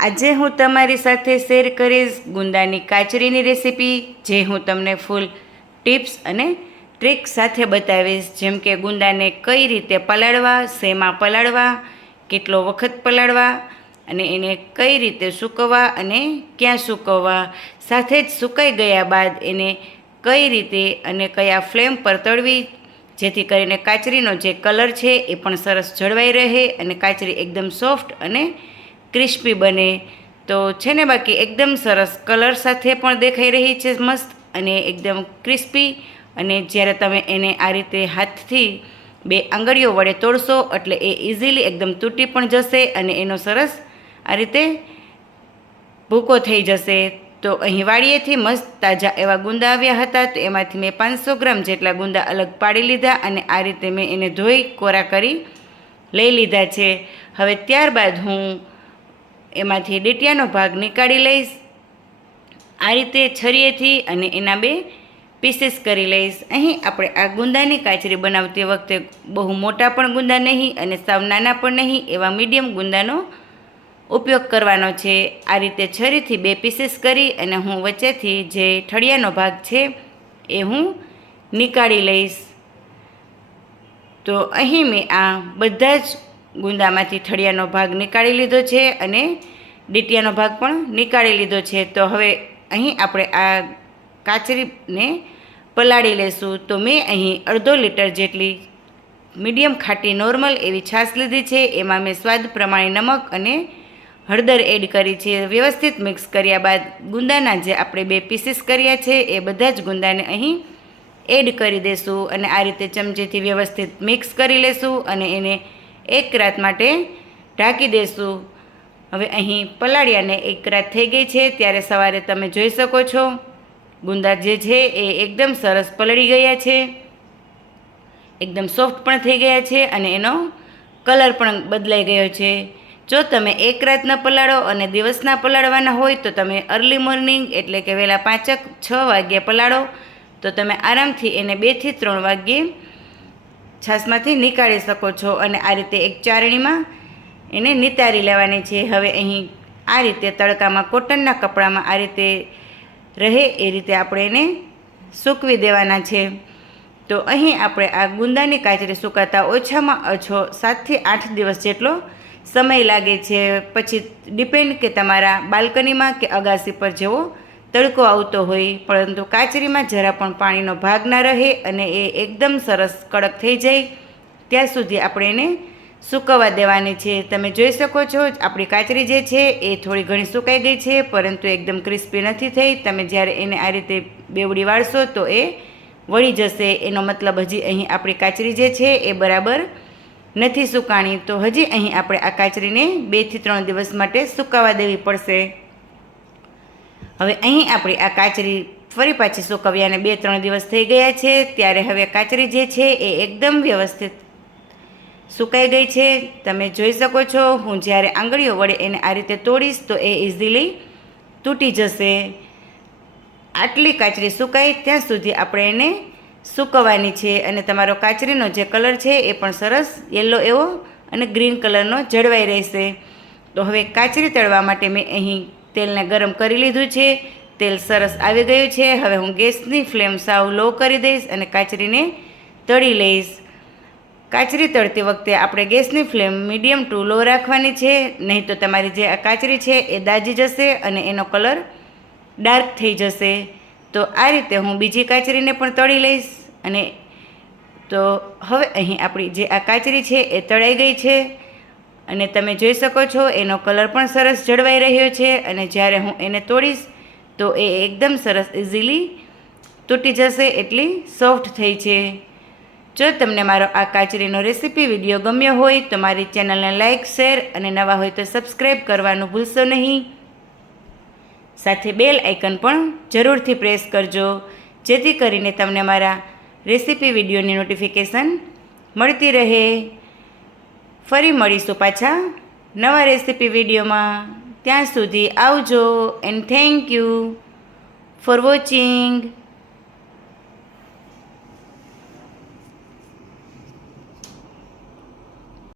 આજે હું તમારી સાથે શેર કરીશ ગુંદાની કાચરીની રેસીપી, જે હું તમને ફૂલ ટિપ્સ અને ટ્રિક સાથે બતાવીશ. જેમ કે ગુંદાને કઈ રીતે પલાળવા, શેમાં પલાળવા, કેટલો વખત પલાળવા અને એને કઈ રીતે સૂકવવા અને ક્યાં સૂકવવા, સાથે જ સુકાઈ ગયા બાદ એને કઈ રીતે અને કયા ફ્લેમ પર તળવી, જેથી કરીને કાચરીનો જે કલર છે એ પણ સરસ જળવાઈ રહે અને કાચરી એકદમ સોફ્ટ અને ક્રિસ્પી બને. તો છે ને બાકી એકદમ સરસ કલર સાથે પણ દેખાઈ રહી છે મસ્ત અને એકદમ ક્રિસ્પી. અને જ્યારે તમે એને આ રીતે હાથથી 2 આંગળીઓ વડે તોડશો એટલે એ ઇઝીલી એકદમ તૂટી પણ જશે અને એનો સરસ આ રીતે ભૂકો થઈ જશે. તો અહીં વાડીએથી મસ્ત તાજા એવા ગુંદા આવ્યા હતા, તો એમાંથી મેં 500 ગ્રામ જેટલા ગુંદા અલગ પાડી લીધા અને આ રીતે મેં એને ધોઈ કોરા કરી લઈ લીધા છે. હવે ત્યારબાદ હું એમાંથી ડીટિયાનો ભાગ નીકાળી લઈશ આ રીતે છરીએથી અને એના 2 પીસીસ કરી લઈશ. અહીં આપણે આ ગુંદાની કાચરી બનાવતી વખતે બહુ મોટા પણ ગુંદા નહીં અને સાવ નાના પણ નહીં, એવા મીડિયમ ગુંદાનો ઉપયોગ કરવાનો છે. આ રીતે છરીથી 2 પીસીસ કરી અને હું વચ્ચેથી જે ઠળિયાનો ભાગ છે એ હું નીકાળી લઈશ. તો અહીં મેં આ બધા જ ગુંદામાંથી ઠળિયાનો ભાગ નીકાળી લીધો છે અને ડીટિયાનો ભાગ પણ નીકાળી લીધો છે. તો હવે અહીં આપણે આ કાચરીને પલાળી લેશું. તો મેં અહીં અડધો લીટર જેટલી મીડિયમ ખાટી નોર્મલ એવી છાશ લીધી છે. એમાં મેં સ્વાદ પ્રમાણે નમક અને હળદર એડ કરી છે. વ્યવસ્થિત મિક્સ કર્યા બાદ ગુંદાના જે આપણે 2 પીસીસ કર્યા છે એ બધા જ ગુંદાને અહીં એડ કરી દઈશું અને આ રીતે ચમચીથી વ્યવસ્થિત મિક્સ કરી લેશું અને એને 1 રાત માટે ઢાંકી દઈશું. હવે અહીં પલાળ્યાને 1 રાત થઈ ગઈ છે, ત્યારે સવારે તમે જોઈ શકો છો ગુંદા જે છે એ એકદમ સરસ પલળી ગયા છે, એકદમ સોફ્ટ પણ થઈ ગયા છે અને એનો કલર પણ બદલાઈ ગયો છે. જો તમે 1 રાત ન પલાળો અને દિવસના પલાળવાના હોય તો તમે અર્લી મોર્નિંગ એટલે કે વહેલા 5-6 વાગ્યે પલાળો, તો તમે આરામથી એને 2 થી 3 વાગ્યે છાશમાંથી નીકાળી શકો છો અને આ રીતે એક ચારણીમાં એને નિતારી લેવાની છે. હવે અહીં આ રીતે તડકામાં કોટનના કપડામાં આ રીતે રહે એ રીતે આપણે એને સૂકવી દેવાના છે. તો અહીં આપણે આ ગુંદાની કાચરી સુકાતા ઓછામાં ઓછો 7 થી 8 દિવસ જેટલો સમય લાગે છે. પછી ડિપેન્ડ કે તમારા બાલ્કનીમાં કે અગાસી પર જેવો તડકો આવતો હોય, પરંતુ કાચરીમાં જરા પણ પાણીનો ભાગ ના રહે અને એ એકદમ સરસ કડક થઈ જાય ત્યાં સુધી આપણે એને સૂકવવા દેવાની છે. તમે જોઈ શકો છો આપણી કાચરી જે છે એ થોડી ઘણી સુકાઈ ગઈ છે, પરંતુ એકદમ ક્રિસ્પી નથી થઈ. તમે જ્યારે એને આ રીતે બેવડી વાળશો તો એ વળી જશે. એનો મતલબ હજી અહીં આપણી કાચરી જે છે એ બરાબર નથી સુકાણી. તો હજી અહીં આપણે આ કાચરીને 2 થી 3 દિવસ માટે સુકાવા દેવી પડશે. હવે અહીં આપણી આ કાચરી ફરી પાછી સુકવ્યાને 2-3 દિવસ થઈ ગયા છે, ત્યારે હવે કાચરી જે છે એ એકદમ વ્યવસ્થિત સુકાઈ ગઈ છે. તમે જોઈ શકો છો હું જ્યારે આંગળીઓ વડે એને આ રીતે તોડીશ તો એ ઇઝીલી તૂટી જશે. આટલી કાચરી સુકાય ત્યાં સુધી આપણે એને સૂકવવાની છે અને તમારો કાચરીનો જે કલર છે એ પણ સરસ યલો એવો અને ગ્રીન કલરનો જળવાઈ રહેશે. તો હવે કાચરી તળવા માટે મેં અહીં તેલને ગરમ કરી લીધું છે. તેલ સરસ આવી ગયું છે. હવે હું ગેસની ફ્લેમ સાવ લો કરી દઈશ અને કાચરીને તળી લઈશ. કાચરી તળતી વખતે આપણે ગેસની ફ્લેમ મીડિયમ ટુ લો રાખવાની છે, નહીં તો તમારી જે આ કાચરી છે એ દાજી જશે અને એનો કલર ડાર્ક થઈ જશે. તો આ રીતે હું બીજી કાચરીને પણ તળી લઈશ. અને તો હવે અહીં આપણી જે આ કાચરી છે એ તળાઈ ગઈ છે અને તમે જોઈ શકો છો એનો કલર પણ સરસ જળવાઈ રહ્યો છે અને જ્યારે હું એને તોડીશ તો એ એકદમ સરસ ઇઝીલી તૂટી જશે, એટલી સોફ્ટ થઈ છે. જો તમને મારો આ કાચરીનો રેસીપી વિડીયો ગમ્યો હોય તો મારી ચેનલને લાઇક, શેર અને નવા હોય તો સબસ્ક્રાઈબ કરવાનું ભૂલશો નહીં. સાથે બેલ આઇકન પણ જરૂરથી પ્રેસ કરજો, જેથી કરીને તમને મારા રેસીપી વિડીયોની નોટિફિકેશન મળતી રહે. ફરી મળીશું પાછા નવા રેસીપી વિડીયોમાં. ત્યાં સુધી આવજો and thank you for watching.